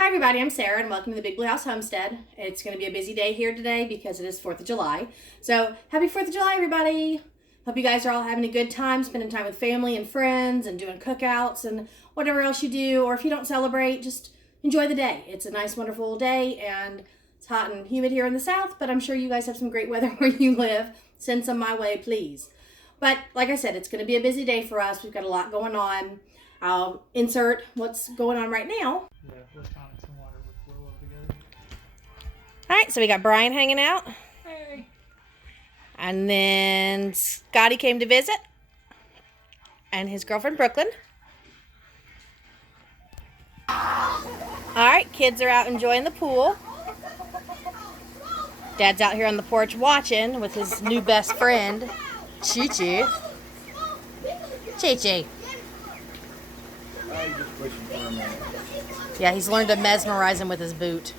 Hi everybody, I'm Sarah and welcome to the Big Blue House Homestead. It's going to be a busy day here today because it is 4th of July. So happy 4th of July everybody! Hope you guys are all having a good time, spending time with family and friends and doing cookouts and whatever else you do. Or if you don't celebrate, just enjoy the day. It's a nice wonderful day and it's hot and humid here in the south, but I'm sure you guys have some great weather where you live. Send some my way, please. But like I said, it's going to be a busy day for us. We've got a lot going on. I'll insert what's going on right now. All right, so we got Brian hanging out. Hey. And then Scotty came to visit. And his girlfriend, Brooklyn. All right, kids are out enjoying the pool. Dad's out here on the porch watching with his new best friend, Chi-Chi. Chi-Chi. Yeah, he's learned to mesmerize him with his boot.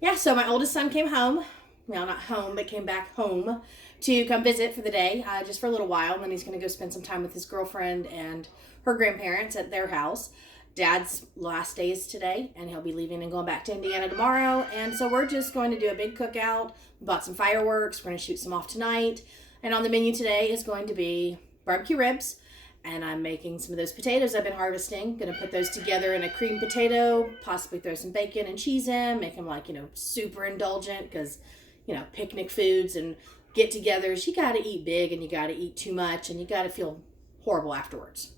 Yeah, so my oldest son came home. Well, not home, but came back home to come visit for the day, just for a little while. And then he's going to go spend some time with his girlfriend and her grandparents at their house. Dad's last day is today, and he'll be leaving and going back to Indiana tomorrow. And so we're just going to do a big cookout. We bought some fireworks. We're going to shoot some off tonight. And on the menu today is going to be barbecue ribs. And I'm making some of those potatoes I've been harvesting. Gonna put those together in a cream potato, possibly throw some bacon and cheese in, make them like, super indulgent because, picnic foods and get-togethers, you gotta eat big and you gotta eat too much and you gotta feel horrible afterwards.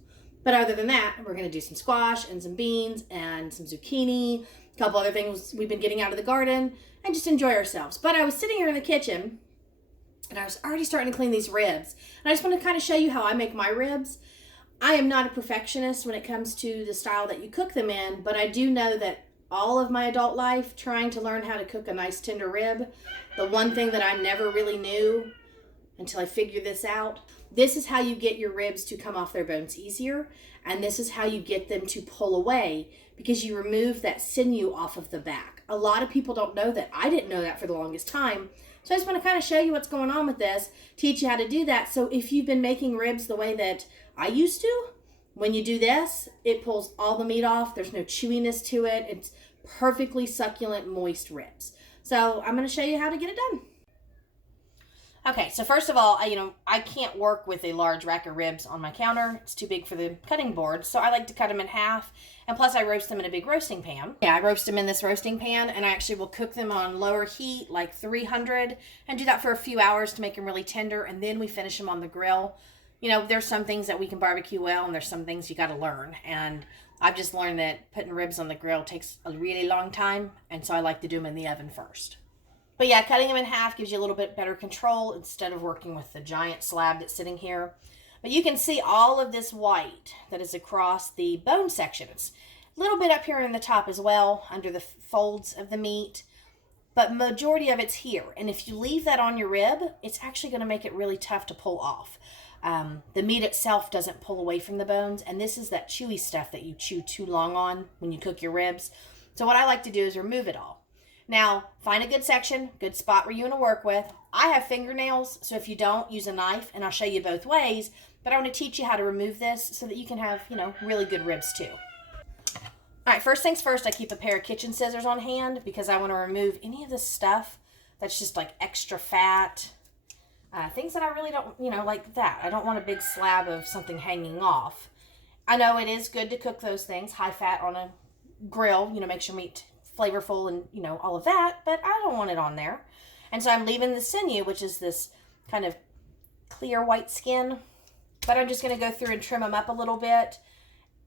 But other than that, we're gonna do some squash and some beans and some zucchini, a couple other things we've been getting out of the garden, and just enjoy ourselves. But I was sitting here in the kitchen and I was already starting to clean these ribs. And I just want to kind of show you how I make my ribs. I am not a perfectionist when it comes to the style that you cook them in, but I do know that all of my adult life, trying to learn how to cook a nice tender rib, the one thing that I never really knew until I figured this out, this is how you get your ribs to come off their bones easier, and this is how you get them to pull away because you remove that sinew off of the back. A lot of people don't know that. I didn't know that for the longest time. So I just want to kind of show you what's going on with this, teach you how to do that. So if you've been making ribs the way that I used to, when you do this, it pulls all the meat off. There's no chewiness to it. It's perfectly succulent, moist ribs. So I'm going to show you how to get it done. Okay, so first of all, I can't work with a large rack of ribs on my counter. It's too big for the cutting board, so I like to cut them in half, and plus I roast them in a big roasting pan. Yeah, I roast them in this roasting pan, and I actually will cook them on lower heat, like 300, and do that for a few hours to make them really tender, and then we finish them on the grill. There's some things that we can barbecue well, and there's some things you got to learn, and I've just learned that putting ribs on the grill takes a really long time, and so I like to do them in the oven first. But yeah, cutting them in half gives you a little bit better control instead of working with the giant slab that's sitting here. But you can see all of this white that is across the bone section. It's a little bit up here in the top as well, under the folds of the meat. But majority of it's here. And if you leave that on your rib, it's actually going to make it really tough to pull off. The meat itself doesn't pull away from the bones. And this is that chewy stuff that you chew too long on when you cook your ribs. So what I like to do is remove it all. Now, find a good section, good spot where you want to work with. I have fingernails, so if you don't, use a knife, and I'll show you both ways. But I want to teach you how to remove this so that you can have, really good ribs too. All right, first things first, I keep a pair of kitchen scissors on hand because I want to remove any of this stuff that's just like extra fat, things that I really don't, like that. I don't want a big slab of something hanging off. I know it is good to cook those things, high fat on a grill, makes your meat flavorful and all of that, but I don't want it on there. And so I'm leaving the sinew, which is this kind of clear white skin, but I'm just going to go through and trim them up a little bit,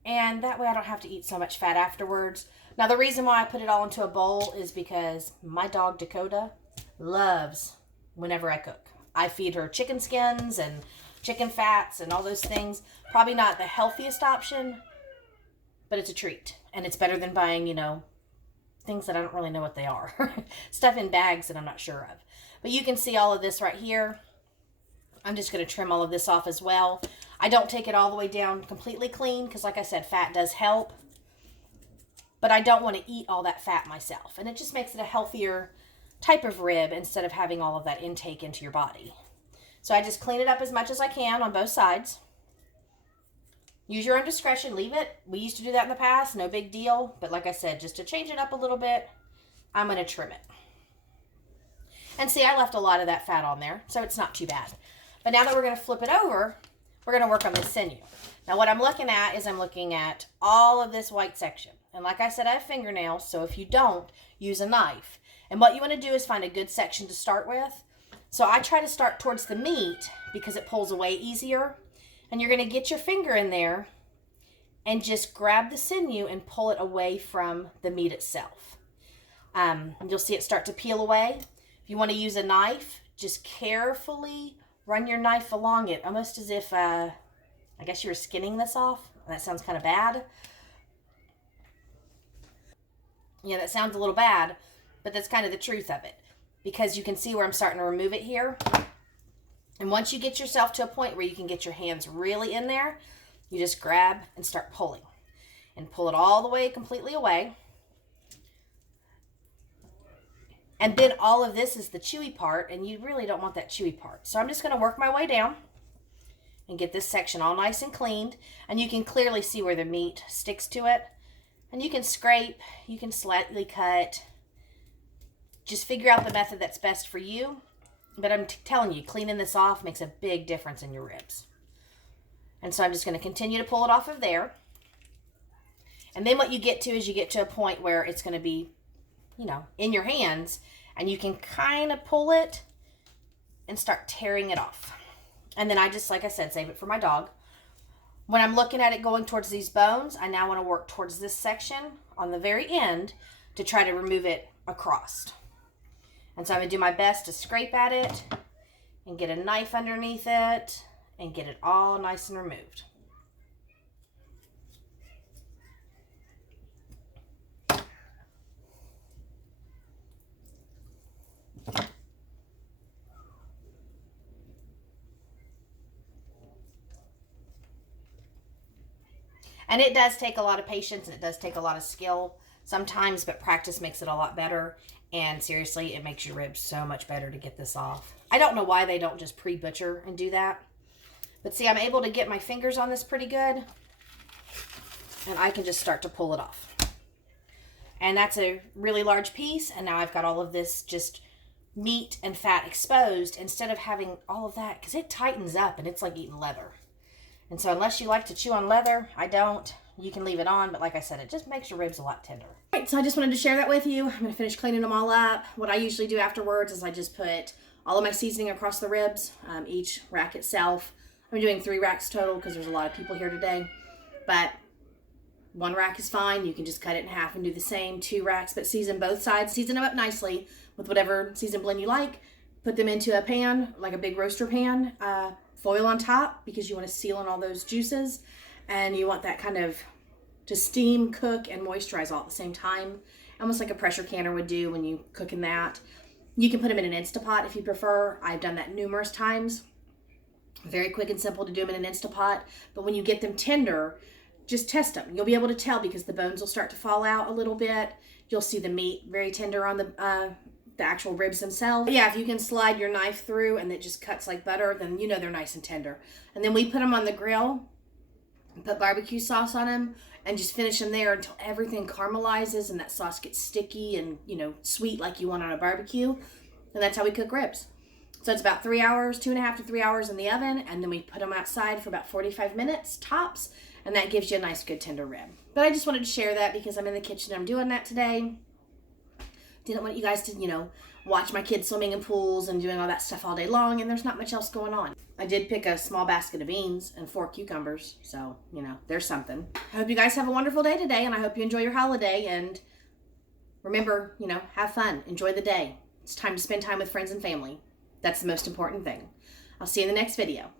and that way I don't have to eat so much fat afterwards. Now the reason why I put it all into a bowl is because my dog Dakota loves whenever I cook. I feed her chicken skins and chicken fats and all those things. Probably not the healthiest option, but it's a treat, and it's better than buying things that I don't really know what they are. Stuff in bags that I'm not sure of. But you can see all of this right here. I'm just going to trim all of this off as well. I don't take it all the way down completely clean because, like I said, fat does help. But I don't want to eat all that fat myself. And it just makes it a healthier type of rib instead of having all of that intake into your body. So I just clean it up as much as I can on both sides. Use your own discretion. Leave it. We used to do that in the past. No big deal. But like I said, just to change it up a little bit, I'm going to trim it. And see, I left a lot of that fat on there, so it's not too bad. But now that we're going to flip it over, we're going to work on this sinew. Now what I'm looking at is I'm looking at all of this white section. And like I said, I have fingernails, so if you don't, use a knife. And what you want to do is find a good section to start with. So I try to start towards the meat because it pulls away easier. And you're going to get your finger in there and just grab the sinew and pull it away from the meat itself. You'll see it start to peel away. If you want to use a knife, just carefully run your knife along it, almost as if, I guess you were skinning this off. That sounds kind of bad. Yeah, that sounds a little bad, but that's kind of the truth of it. Because you can see where I'm starting to remove it here. And once you get yourself to a point where you can get your hands really in there, you just grab and start pulling. And pull it all the way completely away. And then all of this is the chewy part, and you really don't want that chewy part. So I'm just going to work my way down and get this section all nice and cleaned. And you can clearly see where the meat sticks to it. And you can scrape, you can slightly cut. Just figure out the method that's best for you. But I'm telling you, cleaning this off makes a big difference in your ribs. And so I'm just going to continue to pull it off of there. And then what you get to is you get to a point where it's going to be, you know, in your hands. And you can kind of pull it and start tearing it off. And then I just, like I said, save it for my dog. When I'm looking at it going towards these bones, I now want to work towards this section on the very end to try to remove it across. And so I'm going to do my best to scrape at it and get a knife underneath it and get it all nice and removed. And it does take a lot of patience and it does take a lot of skill sometimes, but practice makes it a lot better. And seriously, it makes your ribs so much better to get this off. I don't know why they don't just pre-butcher and do that. But see, I'm able to get my fingers on this pretty good. And I can just start to pull it off. And that's a really large piece. And now I've got all of this just meat and fat exposed instead of having all of that. Because it tightens up and it's like eating leather. And so unless you like to chew on leather, I don't. You can leave it on, but like I said, it just makes your ribs a lot tender. All right, so I just wanted to share that with you. I'm going to finish cleaning them all up. What I usually do afterwards is I just put all of my seasoning across the ribs, each rack itself. I'm doing 3 racks total because there's a lot of people here today. But 1 rack is fine. You can just cut it in half and do the same. 2 racks, but season both sides. Season them up nicely with whatever season blend you like. Put them into a pan, like a big roaster pan. Foil on top because you want to seal in all those juices. And you want that kind of to steam, cook, and moisturize all at the same time. Almost like a pressure canner would do when you cook in that. You can put them in an Instapot if you prefer. I've done that numerous times. Very quick and simple to do them in an Instapot. But when you get them tender, just test them. You'll be able to tell because the bones will start to fall out a little bit. You'll see the meat very tender on the actual ribs themselves. But yeah, if you can slide your knife through and it just cuts like butter, then you know they're nice and tender. And then we put them on the grill. Put barbecue sauce on them and just finish them there until everything caramelizes and that sauce gets sticky and, you know, sweet like you want on a barbecue. And that's how we cook ribs. So it's about 3 hours, 2.5 to 3 hours in the oven. And then we put them outside for about 45 minutes tops. And that gives you a nice, good, tender rib. But I just wanted to share that because I'm in the kitchen and I'm doing that today. Didn't want you guys to, you know, watch my kids swimming in pools and doing all that stuff all day long, and there's not much else going on. I did pick a small basket of beans and 4 cucumbers, so, you know, there's something. I hope you guys have a wonderful day today, and I hope you enjoy your holiday, and remember, you know, have fun. Enjoy the day. It's time to spend time with friends and family. That's the most important thing. I'll see you in the next video.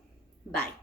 Bye.